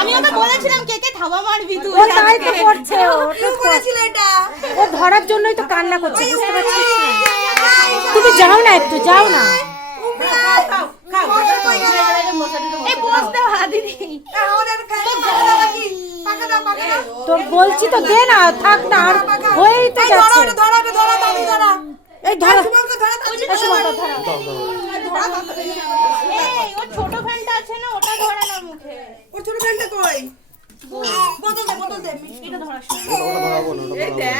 আমিও তো বলেছিলাম কেকে থাবা মারবি তুই। ও তাই তো করছে, তুই করেছিলে এটা। ও ধরার জন্যই তো কান্না করছে, বুঝতে পারছিস না? তুমি যাও না, একটু যাও না। এই বসতে হা দিদি। তোর বলছি তো দে না, থাক না, আর হয়েই তো যাচ্ছে। এই ধরো, এই ওর ছোট ফ্যানটা আছে না, ওটা ধরা না মুখে। ওর ছোট ফ্যানটা কই? বোতল দে এটা ধরা ওটা ধরাবো না, ওটা ধরাবো না।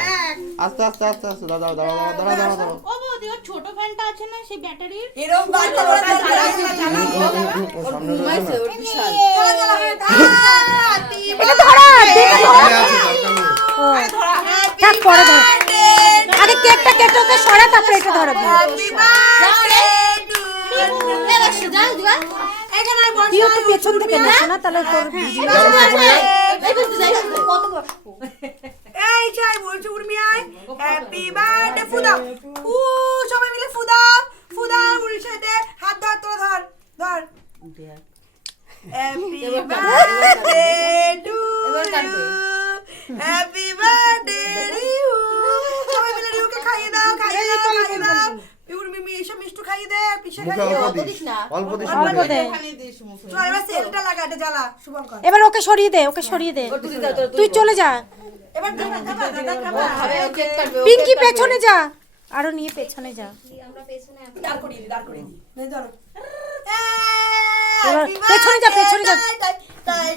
আস্তে আস্তে আস্তে আস্তে দাঁড়াও দাঁড়াও দাঁড়াও দাঁড়াও দাঁড়াও। ও বৌদি ওর ছোট ফ্যানটা আছে না সেই ব্যাটারির, এরকম বাচ্চা বড় সামনে রয়েছে না। এটা ধরা, দে না ধরা। ও, থাক পরে ধর। আগে কেকটা কেটে ওকে সরা, তারপরে এটা ধরাবি। তুই একটু পেছন থেকে নিস না, তাহলে তোর এই চাই বলছি উর্মি আয়। হ্যাপি বার্থডে ফুদা। সবাই মিলে ফুদা উড়ির সাথে হাত ধর, তোরা ধর। Happy birthday to you. Happy birthday Riu. সবাই মিলে রিউকে খাইয়ে দাও। উর্মি মিশা মিষ্টি খাইয়ে দে, পিছে মুখে খাইয়ে অল্প দিস, অল্প দিস অল্প মুখে। দে। চল এবার সেলটা লাগা, এটা জ্বালা শুভঙ্কর। এবার ওকে সরিয়ে দে, ওকে সরিয়ে দে। তুই চলে যা, এবার খাবা। পিঙ্কি পেছনে যা, আরো নিয়ে পেছনে যা। দাঁড় করিয়ে দি। নে ধরো। এবার পেছনে যা, পেছনে যা।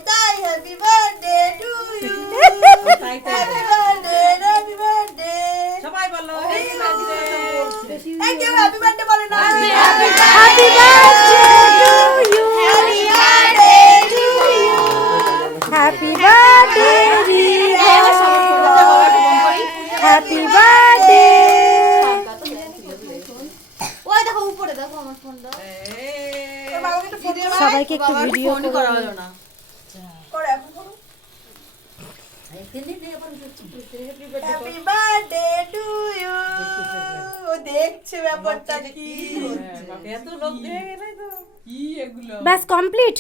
তাই happy birthday to you. Happy birthday সবাই বলো এই কেউ হ্যাপি বার্থডে বলে না। Happy birthday to you, happy birthday happy birthday. ওই দেখো উপরে দেখো আমার ফোনটা। সবাইকে একটু ভিডিও করা হলো না। করে এখন করো। Happy birthday to you. ও দেখছে ব্যাপারটা কি। এত লোক দেখে গেলে তো কি এগুলো ব্যাস কমপ্লিট।